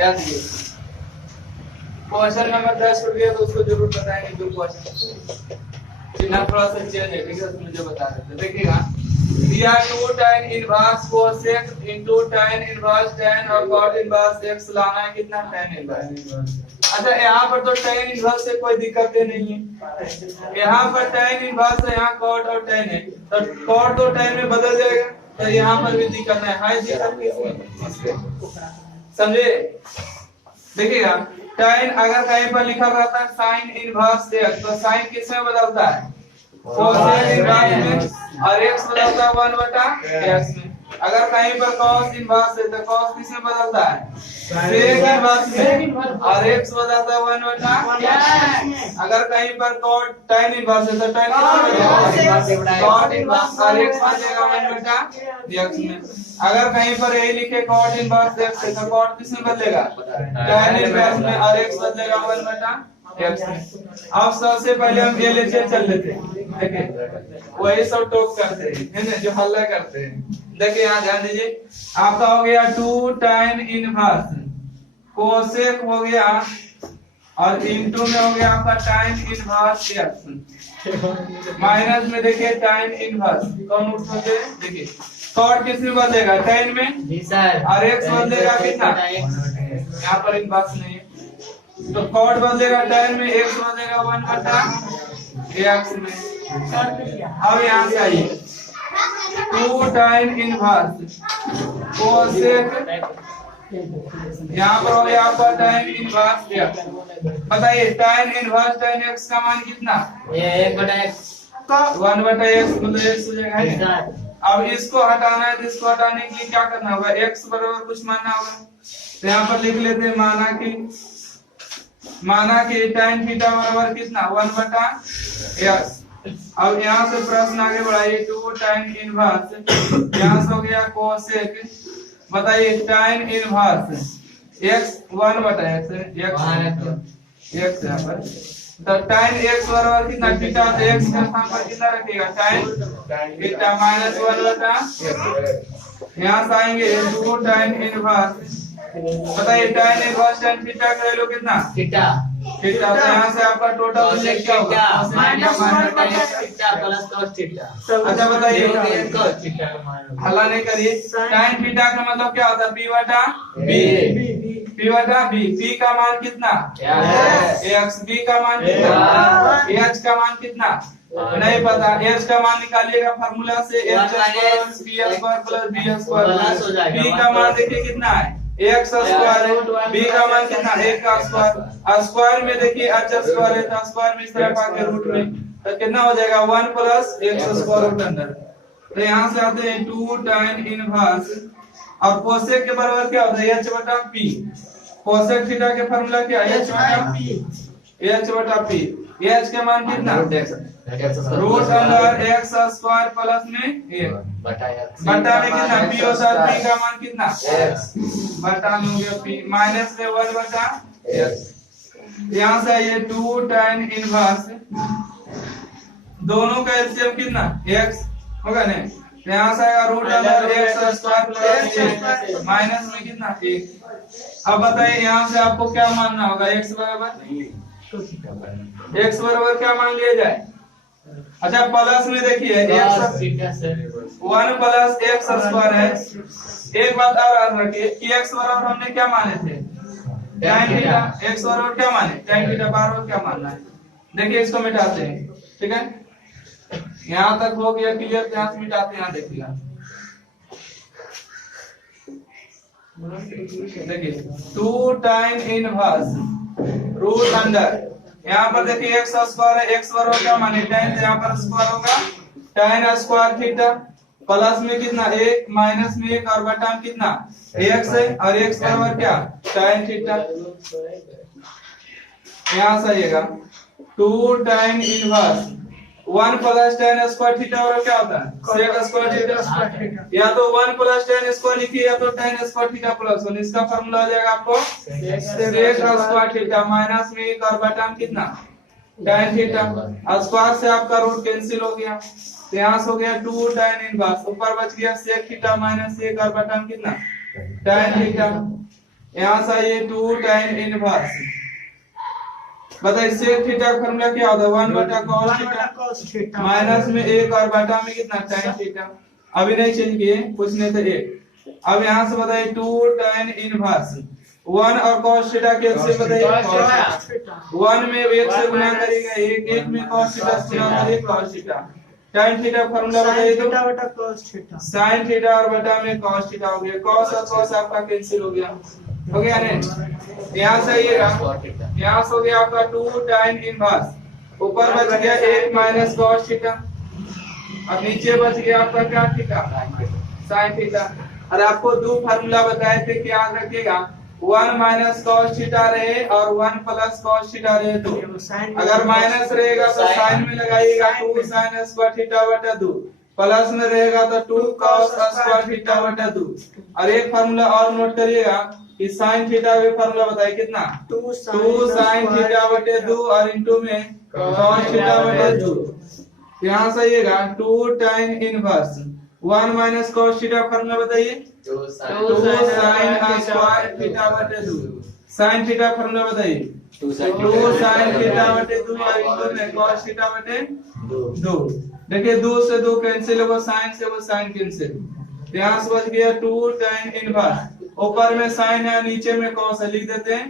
ध्यान दीजिए। Question number 10 छूट गया तो उसको जरूर बताएंगे। जो क्वेश्चन चिन्ह थोड़ा सा चेंज है, ठीक है, उसमें मुझे बता देते। देखिएगा, दिया 2 tan inverse cosec into tan inverse tan और cot इनवर्स x लाना है। कितना? tan inverse. अच्छा, यहाँ पर तो tan इनवर्स से कोई दिक्कत नहीं है। यहाँ पर tan इनवर्स है, यहाँ cot और tan है, तो cot तो tan में बदल जाएगा, तो यहाँ पर भी दिक्कत है। हाई दिक्कत किसमें? समझे? देखिएगा, tan अगर कहीं पर लिखा रहता है sin इनवर्स x, तो sin किस में बदलता है? cosec इनवर्स में, और x बदलता है 1/x में। अगर कहीं पर cos इनवर्स है तो cos किस में बदलता है? sec इनवर्स में, और x बदलता है 1/x। अगर कहीं पर cot tan इनवर्स है तो tan किस में बदलता है? cot इनवर्स, और x बदलेगा 1/x में। अगर कहीं पर यही लिखे cot इनवर्स x है तो cot किस में बदलेगा? tan इनवर्स में, और x बदलेगा 1/x में। अब सबसे पहले हम LHS चल लेते हैं। देखिए, वही सब टॉप करते हैं, है ना, जो हल्ला करते हैं। देखिए यहाँ ध्यान दीजिए, आपका हो गया 2 tan इनवर्स कोसेक हो गया, और इनटू में हो गया आपका tan इनवर्स x माइनस में देखिए tan इनवर्स कौन उठोगे? देखिए cot किस में बदलेगा? tan में जी सर, और x बदलेगा कितना? यहाँ पर इनवर्स नहीं है, तो cot बदलेगा tan में, x बदलेगा 1/x में। अब यहाँ से आइए, 2 tan इनवर्स कोसेक, यहाँ पर हो गया आपका tan इनवर्स x। बताइए tan इनवर्स tan x का मान कितना? 1/x, 1/x मतलब x हो जाएगा। अब इसको हटाना है, तो इसको हटाने के लिए क्या करना होगा? x बराबर कुछ मानना होगा, तो यहाँ पर लिख लेते हैं, माना कि tan थीटा बराबर कितना? 1/x। अब यहाँ से प्रश्न आगे बढ़ाइए, 2 tan इनवर्स, यहाँ से हो गया कोसेक। बताइए tan inverse x 1/x x यहाँ पर, तो tan x बराबर कितना? थीटा, तो x के स्थान पर कितना रखेगा? tan theta minus 1/x। यहाँ से आएंगे 2 tan इनवर्स, बताइए tan इनवर्स tan थीटा का वैल्यू कितना? थीटा। तो यहाँ से आपका टोटल वैल्यू क्या होगा? अच्छा बताइए, हल्ला नहीं करिए। tan थीटा का मतलब क्या होता है? p/b। p का मान कितना? x। b का मान कितना? h का मान कितना? नहीं पता। h का मान निकालिएगा फार्मूला से, b का मान देखिए कितना है? x स्क्वायर है, b का मान कितना? 1 का स्क्वायर। स्क्वायर में देखिए h स्क्वायर है, तो स्क्वायर में इस तरफ आके रूट में, तो कितना हो जाएगा? 1 + x स्क्वायर रूट अंदर। तो यहाँ से आते हैं 2 tan इनवर्स, और कोसेक के बराबर क्या होता है? h/p। कोसेक थीटा के फार्मूला क्या है? h/p। h के मान कितना? Root under x square plus में 1 बटा में कितना? p होता है, p का मान कितना? बटा में हो गया p माइनस में 1/x। यहाँ से ये 2 tan इनवर्स, दोनों का एलसीएम कितना? x होगा नहीं, यहाँ से आएगा root under x square plus minus में कितना? 1। अब बताइए यहाँ से आपको क्या मानना होगा? x बराबर क्या मान लिया जाए? अच्छा, प्लस में देखिए 1 + x स्क्वायर है। एक बात और रखिए कि x बराबर हमने क्या माने थे? tan theta. x बराबर क्या माने? tan theta. बराबर क्या मानना है? देखिए इसको मिटाते हैं, ठीक है, यहाँ तक हो गया क्लियर। यहाँ से मिटाते हैं, यहाँ देखिएगा, देखिए 2 tan इनवर्स रूट अंडर, यहाँ पर देखिए x स्क्वायर है, x बराबर क्या माने? tan, तो यहाँ पर स्क्वायर होगा tan स्क्वायर थीटा प्लस में कितना? 1 माइनस में 1 और बटा में कितना? x है, और x बराबर क्या? tan theta. यहाँ से आइएगा 2 tan inverse 1 + tan square theta बराबर क्या होता है? sec square theta. या तो 1 + tan स्क्वायर लिखिए, या तो tan स्क्वायर थीटा प्लस 1। इसका फार्मूला हो जाएगा आपको sec स्क्वायर थीटा माइनस में 1 और बटा में कितना? tan theta. स्क्वायर से आपका रूट कैंसिल हो गया, तो यहाँ से हो गया 2 tan इनवर्स, ऊपर बच गया sec थीटा माइनस 1 और बटा में कितना? tan theta. यहाँ से ये 2 tan इनवर्स। बताइए सेक थीटा का फॉर्मूला क्या होता है? 1 बटा cos थीटा माइनस में 1 और बटा में कितना tan थीटा। अभी नहीं चेंज किए, कुछ नहीं तो 1। अब यहाँ से बताइए 2 tan इनवर्स 1 और cos थीटा के से बताइए cos थीटा। 1 में 1 से गुना करेगा 1, 1 में cos थीटा से गुना करेगा cos theta. tan theta formula बताइए तो थीटा बटा cos थीटा। sin थीटा और बटा में cos थीटा हो गया। cos और cos आपका कैंसिल हो गया, हो गया नहीं? यहाँ से आइएगा, यहाँ से हो गया आपका 2 tan इनवर्स, ऊपर बच गया 1 माइनस cos थीटा और नीचे बच गया आपका क्या थीटा sin थीटा। और आपको दो फार्मूला बताए थे कि याद रखिएगा 1 माइनस cos थीटा रहे और 1 प्लस cos थीटा रहे तो अगर माइनस रहेगा तो साइन में लगाइएगा 2 sin स्क्वायर थीटा बटा 2, प्लस में रहेगा तो 2 cos स्क्वायर थीटा बटा 2। और एक फार्मूला और नोट करिएगा कि sin थीटा का फार्मूला बताइए कितना 2 sin थीटा बटे 2 और इनटू में cos थीटा बटे 2। यहाँ से आइएगा 2 tan inverse 1 minus cos theta formula बताइए 2 sin स्क्वायर थीटा बटे 2। sin थीटा फार्मूला बताइए 2 sin थीटा बटे 2 और इनटू में cos थीटा बटे 2। देखिए 2 से 2 कैंसिल होगा, sin से वो sin कैंसिल। यहाँ से बच गया 2 tan इनवर्स, ऊपर में sin है नीचे में cos है, लिख देते हैं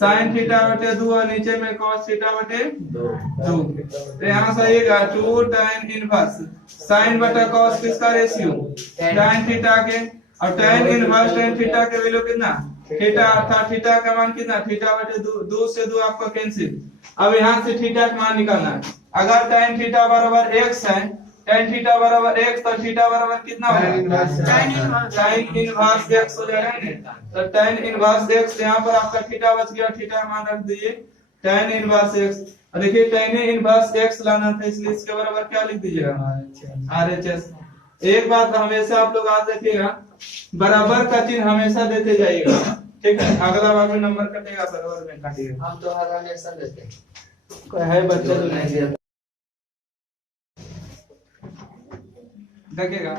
sin थीटा बटे 2 और नीचे में cos थीटा बटे 2। तो यहाँ से आइएगा 2 tan इनवर्स sin बटा cos किसका रेशियो tan थीटा के, और tan इनवर्स tan थीटा के वैल्यू कितना थीटा, अर्थात थीटा का मान कितना थीटा बटे 2 से 2 आपका कैंसिल। अब यहाँ से थीटा का मान निकालना है। अगर tan थीटा बराबर x है, tan थीटा बराबर x तो थीटा बराबर कितना होगा tan इनवर्स x हो जाएगा। तो tan इनवर्स x यहाँ पर आपका थीटा बच गया, थीटा का मान रख दीजिए tan इनवर्स x। देखिए tan इनवर्स x लाना था इसलिए इसके बराबर क्या लिख दीजिएगा RHS। एक बात हमेशा आप लोग याद रखिएगा, बराबर का चिन्ह हमेशा देते जाइएगा, ठीक है? अगला बार में नंबर कटेगा बराबर में काटिएगा। हम तो हर रिएक्शन देते हैं, कोई है बच्चा तो नहीं दिया। देखिएगा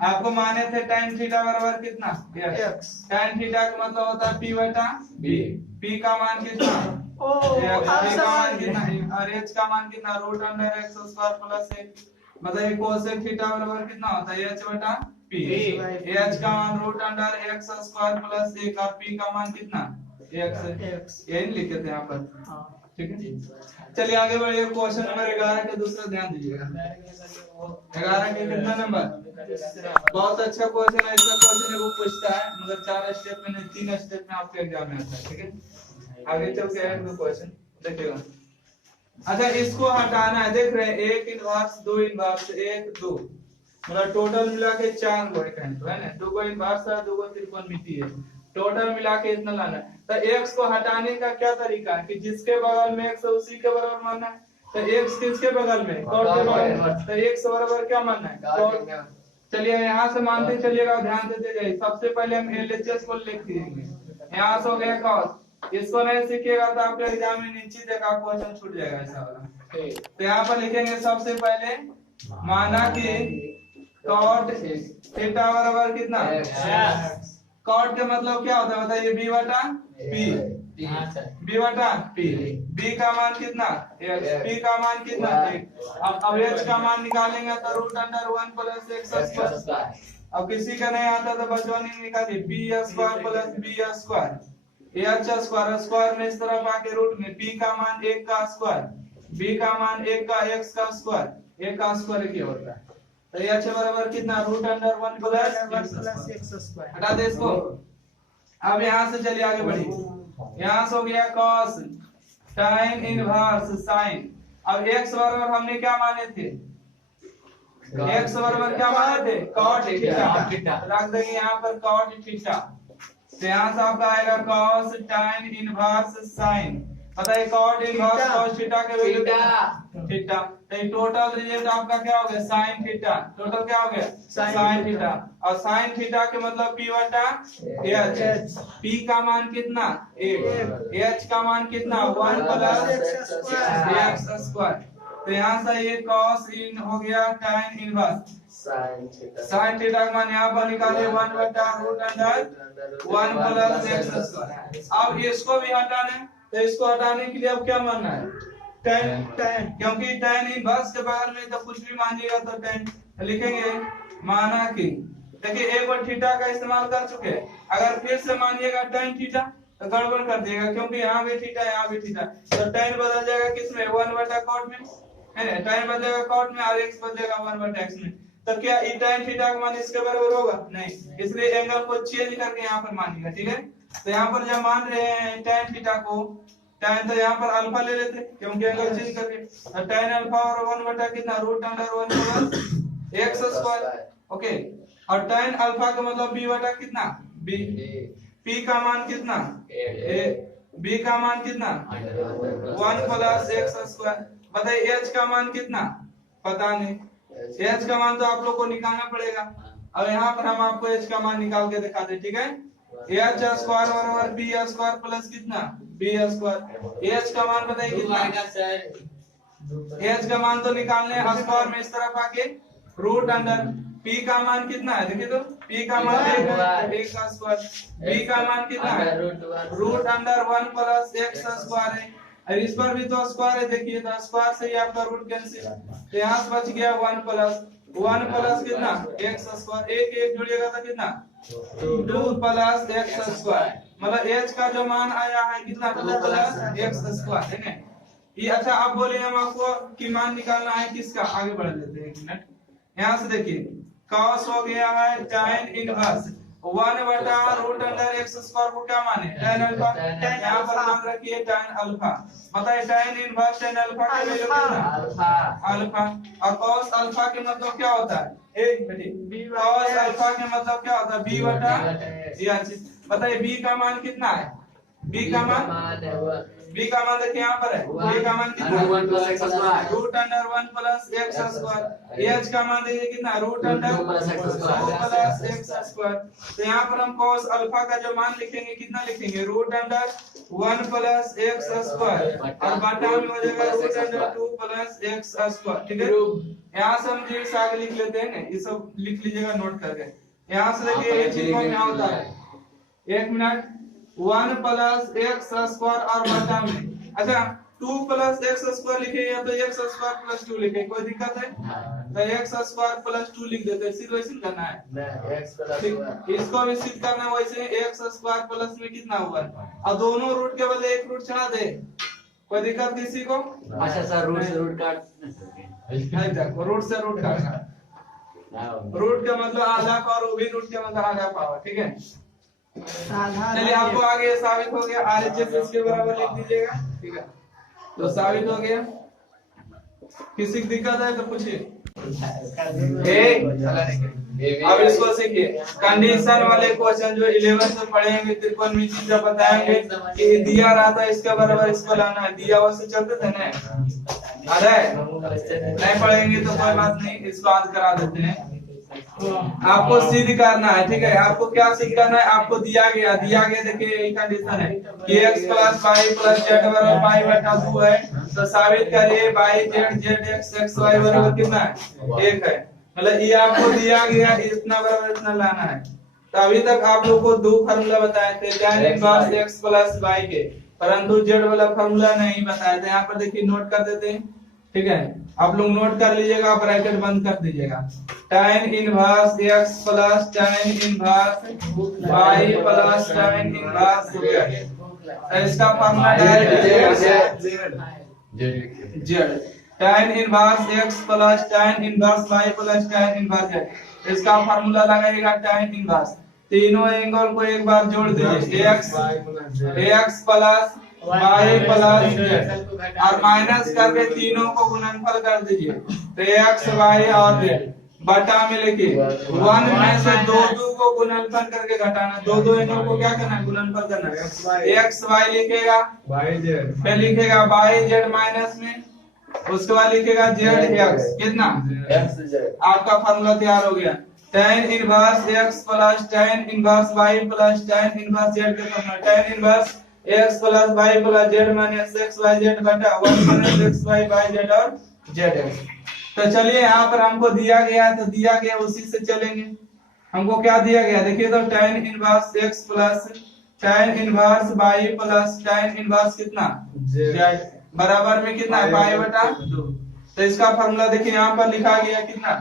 आपको माने थे tan थीटा बराबर कितना x, tan थीटा का मतलब होता है p बटा b, p का मान कितना p का मान कितना और h का मान कितना root under x square plus 1, मतलब कोसेक थीटा बराबर कितना होता है h बटा p, h का मान root under x square plus 1 और p का मान कितना x, यही लिखे थे यहाँ पर, ठीक है? चलिए आगे बढ़िए। क्वेश्चन नंबर 11 के दूसरा ध्यान दीजिएगा। 11 के कितना नंबर, बहुत अच्छा क्वेश्चन है। ऐसा क्वेश्चन है वो पूछता है मगर 4 स्टेप में नहीं 3 स्टेप में आपके एग्जाम में आता है, ठीक है? आगे चल के है वो क्वेश्चन देखिएगा। अच्छा इसको हटाना है, देख रहे हैं 1 इनवर्स 2 इनवर्स 1 2, मतलब टोटल मिला के 4 गो है ना, 2 गो इनवर्स है 2 गो त्रिकोणमिति है, टोटल मिला के इतना लाना है। तो x को हटाने का क्या तरीका है कि जिसके बगल में x है उसी के बराबर मानना है। तो x किसके बगल में cos के बगल में, तो x बराबर क्या मानना है cos। चलिए यहाँ से मानते चलिएगा, ध्यान देते जाइए। सबसे पहले हम LHS को लिख देंगे, यहाँ से हो गया cos। इसको नहीं सीखिएगा तो आपके एग्जाम में नीचे देखा क्वेश्चन छूट जाएगा ऐसा वाला। तो यहाँ पर लिखेंगे सबसे पहले माना कि cot थीटा बराबर कितना कॉट का मतलब क्या होता है बताइए b बटा p, b बटा p, b का मान कितना x, p का मान कितना अब h का मान निकालेंगे तो root under 1 plus x square. अब किसी का नहीं आता तो बचवानी निकालिए p square plus b square h square, square में इस तरफ आके रूट में p का मान 1 का स्क्वायर, b का मान 1 का x का स्क्वायर, 1 का स्क्वायर क्या होता है। तो ये h बराबर कितना root under 1 plus x square. हटा दे इसको। अब यहाँ से चलिए आगे बढ़िए। यहाँ से हो गया cos tan इनवर्स sin। अब x बराबर हमने क्या माने थे, x बराबर क्या माने थे cot थीटा, रख देंगे यहाँ पर cot थीटा। तो यहाँ से आपका आएगा cos tan इनवर्स sin। बताइए cot इनवर्स cos थीटा के वैल्यू थीटा। तो टोटल रिजल्ट आपका क्या हो गया sin थीटा, टोटल क्या हो गया sin थीटा। और sin थीटा के मतलब p बटा h, p का मान कितना 1, h का मान कितना 1 प्लस x स्क्वायर। तो यहाँ से ये cos इन हो गया tan inverse sine theta sin theta का मान यहाँ पर निकाले 1/√अंडर 1 प्लस x स्क्वायर। अब इसको भी हटाना है, तो इसको हटाने के लिए अब क्या मानना है, tan, क्योंकि tan इनवर्स के बगल में तो कुछ भी मानिएगा तो tan लिखेंगे। माना कि देखिए एक बार थीटा का इस्तेमाल कर चुके हैं, अगर फिर से मानिएगा tan थीटा तो गड़बड़ कर देगा, क्योंकि यहाँ भी थीटा यहाँ भी थीटा, तो tan बदल जाएगा किसमें 1/cot में, है ना, tan बदलेगा cot में और x बदलेगा 1/x में। तो क्या ये tan थीटा का मान इसके बराबर होगा, नहीं, इसलिए एंगल को चेंज करके यहाँ पर मानिएगा, ठीक है। तो यहाँ पर जब मान रहे हैं tan थीटा को, tan तो यहाँ पर अल्फा ले लेते क्योंकि एंगल चेंज करके, तो tan अल्फा और 1 कितना √1 प्लस x स्क्वायर, ओके। और tan अल्फा का मतलब b कितना b, p का मान कितना a, b का मान कितना 1 प्लस x स्क्वायर। बताइए h का मान कितना, पता नहीं, h का मान तो आप लोग को निकालना पड़ेगा। अब यहाँ पर हम आपको h का मान निकाल के दिखा दे, ठीक है। h स्क्वायर बराबर b स्क्वायर प्लस कितना b स्क्वायर। h का मान बताइए कितना, h का मान तो निकालने स्क्वायर में इस तरफ आके √अंडर, p का मान कितना है देखिए, तो p का मान 1 का स्क्वायर, b का मान कितना है √अंडर 1 प्लस x स्क्वायर है। अब इस पर भी तो स्क्वायर है, देखिए तो स्क्वायर से ही आपका रूट कैंसिल, तो यहाँ से बच गया 1 प्लस कितना x स्क्वायर, एक जोड़िएगा तो कितना 2 प्लस x स्क्वायर, मतलब h का जो मान आया है कितना 2 प्लस x स्क्वायर, है ना। ये अच्छा, अब बोलिए हम आपको की मान निकालना है किसका, आगे बढ़ लेते हैं, 1 मिनट। यहाँ से देखिए cos हो गया है tan इनवर्स 1/√x स्क्वायर को क्या माने tan अल्फा, यहाँ पर मान रखिए tan अल्फा। बताइए tan इनवर्स tan अल्फा का वैल्यू कितना अल्फा, और cos अल्फा के मतलब क्या होता है, एक मिनट, cos अल्फा के मतलब क्या होता है b/, ये चीज बताइए। b का मान कितना है, b का मान देखिए यहाँ पर है, b का मान कितना √1 प्लस x स्क्वायर, h का मान देखिए कितना √2 प्लस x स्क्वायर। तो यहाँ पर हम cos अल्फा का जो मान लिखेंगे कितना लिखेंगे √1 प्लस x स्क्वायर, और बटा में हो जाएगा √2 प्लस x स्क्वायर, ठीक है। यहाँ से हम जी आगे लिख लेते हैं ना, ये सब लिख लीजिएगा नोट करके। यहाँ से देखिए ये चीज क्या होता है, 1 मिनट, 1 प्लस x स्क्वायर और बटा में, अच्छा 2 प्लस x स्क्वायर लिखे या तो x स्क्वायर प्लस 2 लिखे, कोई दिक्कत है, तो x स्क्वायर प्लस 2 लिख देते हैं, सिर्फ वैसे करना है, इसको भी सिद्ध करना वैसे x स्क्वायर प्लस में कितना हुआ, और दोनों रूट के बदले एक रूट चढ़ा दे, कोई दिक्कत किसी को। अच्छा सर, रूट से रूट काट नहीं, देखो रूट से रूट काटना, रूट का मतलब आधा पावर, वो भी रूट के मतलब आधा पावर, ठीक है। चलिए आपको आगे साबित हो गया, RHS इसके बराबर लिख दीजिएगा, ठीक है। तो साबित हो गया, किसी की दिक्कत है तो पूछिए। अब इसको सीखिए, कंडीशन वाले क्वेश्चन जो 11th में पढ़ेंगे, त्रिकोणमिति जब बताएंगे कि दिया रहा था इसका बराबर इसको लाना है, दिया हुआ से चलते थे ना, अरे नहीं पढ़ेंगे तो कोई बात नहीं, इसको आज करा देते हैं। आपको सिद्ध करना है, ठीक है। आपको क्या सिद्ध करना है, आपको दिया गया देखिए ये कंडीशन है कि x plus y plus z बराबर पाई बटा 2 है, तो साबित करिए y z z x y बराबर कितना है 1 है, मतलब ये आपको दिया गया इतना बराबर इतना लाना है। तो अभी तक आप लोग को 2 फार्मूला बताए थे, tan inverse x plus y के, परंतु z वाला फार्मूला नहीं बताया था। यहाँ पर देखिए नोट कर देते हैं, ठीक है, आप लोग नोट कर लीजिएगा, ब्रैकेट बंद कर दीजिएगा। tan inverse x plus tan inverse y plus tan inverse तो इसका formula direct z, tan inverse x plus tan inverse y plus tan inverse z, इसका फार्मूला लगाइएगा tan इनवर्स। तीनों एंगल को एक बार जोड़ दीजिए, x plus y plus z, और माइनस करके तीनों को गुणनफल कर दीजिए, तो x y और z बटा में लेके 1 में से 2 को गुणनफल करके घटाना, 2 एंगल को क्या करना है गुणनफल करना है, x y लिखेगा फिर लिखेगा y z माइनस में, उसके बाद लिखेगा z x, कितना आपका फार्मूला तैयार हो गया। tan inverse x plus tan inverse y plus tan inverse z का formula, tan inverse x plus y plus z minus x y z बटा 1 minus x y y z और Z x. तो चलिए यहाँ पर हमको दिया गया है, तो दिया गया उसी से चलेंगे। हमको क्या दिया गया देखिए, तो tan inverse x plus tan inverse y plus tan inverse कितना z बराबर में कितना है पाई बटा 2। तो इसका फॉर्मूला देखिए यहाँ पर लिखा गया कितना,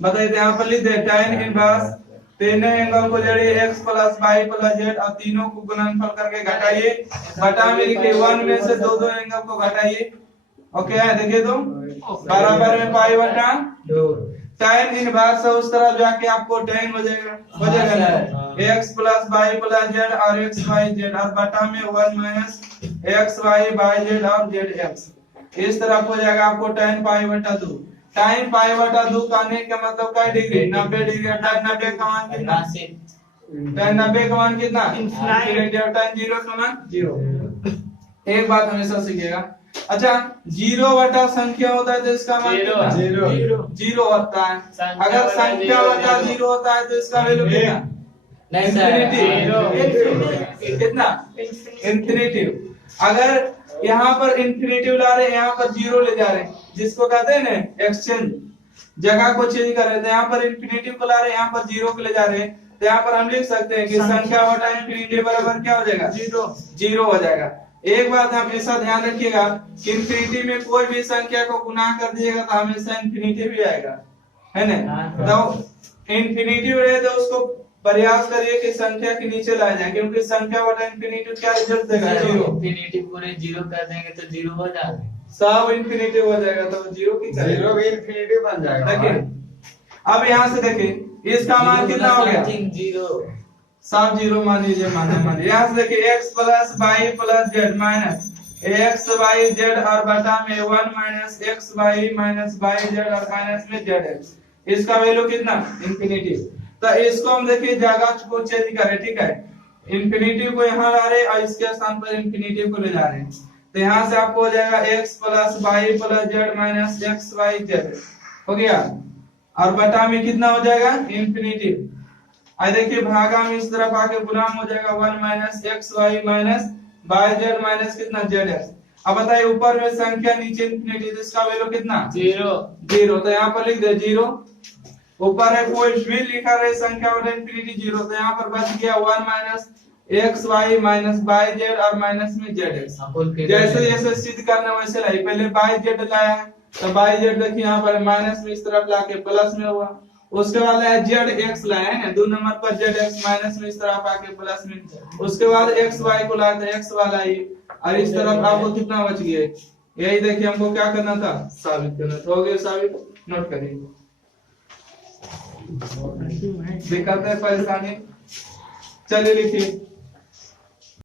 बताइए यहाँ पर लिख दे tan इनवर्स, तीनों एंगल को जोड़िए x plus y plus z और तीनों को गुणनफल करके घटाइए, बटा में लिखिए 1 में से दो दो एंगल को घटाइए। ओके है देखिए तो बराबर में पाई बटा 2। tan इनवर्स है उस तरफ जाके आपको tan हो जाएगा x plus y plus z और x y z और बटा में 1 minus x y y z और z x, इस तरफ हो जाएगा आपको tan पाई बटा 2। tan पाई बटा 2 करने का मतलब क्या डिग्री 90 डिग्री। tan 90 का मान कितना, tan 90 का मान कितना इनफिनिटी और tan 0 का मान 0। एक बात हमेशा सीखिएगा, अच्छा 0 बटा संख्या होता है तो इसका मान कितना 0 होता है, अगर संख्या बटा 0 होता है तो इसका वैल्यू कितना नहीं सर इंफिनिटी कितना इंफिनिटी। अगर यहाँ पर इंफिनिटी ला रहे हैं, यहाँ पर 0 ले जा रहे हैं, जिसको कहते हैं ना एक्सचेंज, जगह को चेंज कर रहे हैं, तो यहाँ पर इंफिनिटी को ला रहे हैं, यहाँ पर 0 को ले जा रहे हैं, तो यहाँ पर हम लिख सकते हैं कि संख्या बटा इंफिनिटी बराबर क्या हो जाएगा 0 हो जाएगा। एक बात हमेशा ध्यान रखिएगा कि इंफिनिटी में कोई भी संख्या को गुना कर दिएगा तो हमेशा इंफिनिटी भी आएगा, है ना। तो इंफिनिटी रहे तो उसको प्रयास करिए कि संख्या के नीचे लाया जाए, क्योंकि संख्या बटा इंफिनिटी क्या रिजल्ट देगा 0। इंफिनिटी पूरे 0 कर देंगे तो 0 हो जाएगा, सब इंफिनिटी हो जाएगा, तो 0 की 0 भी इंफिनिटी बन जाएगा। देखिए अब यहाँ से देखिए इसका मान कितना हो गया 0 सब 0 मान लीजिए, माने यहाँ से देखिए x plus y plus z minus x y z और बटा में 1 minus x y minus y z और माइनस में z x, इसका वैल्यू कितना इंफिनिटी। तो इसको हम देखिए जगह को चेंज करें, ठीक है, इंफिनिटी को यहाँ ला रहे और इसके स्थान पर इंफिनिटी को ले जा रहे हैं, तो यहाँ से आपको हो जाएगा x plus y plus z minus x y z हो गया, और बटा में कितना हो जाएगा इंफिनिटी। आई देखिए भागा में इस तरफ आके गुणाम हो जाएगा 1 minus x y minus by z minus कितना जेड एक्स। अब बताइए ऊपर में संख्या नीचे इंफिनिटी, तो इसका वैल्यू कितना 0। तो यहाँ पर लिख दे 0, ऊपर है कोई भी लिखा रहे संख्या बटा इंफिनिटी 0, तो यहाँ पर बच गया 1 minus x y minus by z और माइनस में जेड एक्स। जैसे जैसे सिद्ध करना वैसे लाई, पहले बाई जेड लाया है तो बाई जेड देखिए यहाँ पर माइनस में इस तरफ लाके प्लस में हुआ, उसके बाद है जेड एक्स लाया है ना 2 नंबर पर जेड एक्स माइनस में इस तरफ आके प्लस में, उसके बाद एक्स वाई को लाया था एक्स वाला ही, और इस तरफ आपको कितना बच गया, यही देखिए हमको क्या करना था साबित करना था, हो गया साबित। नोट करिए, दिक्कत है परेशानी, चलिए लिखिए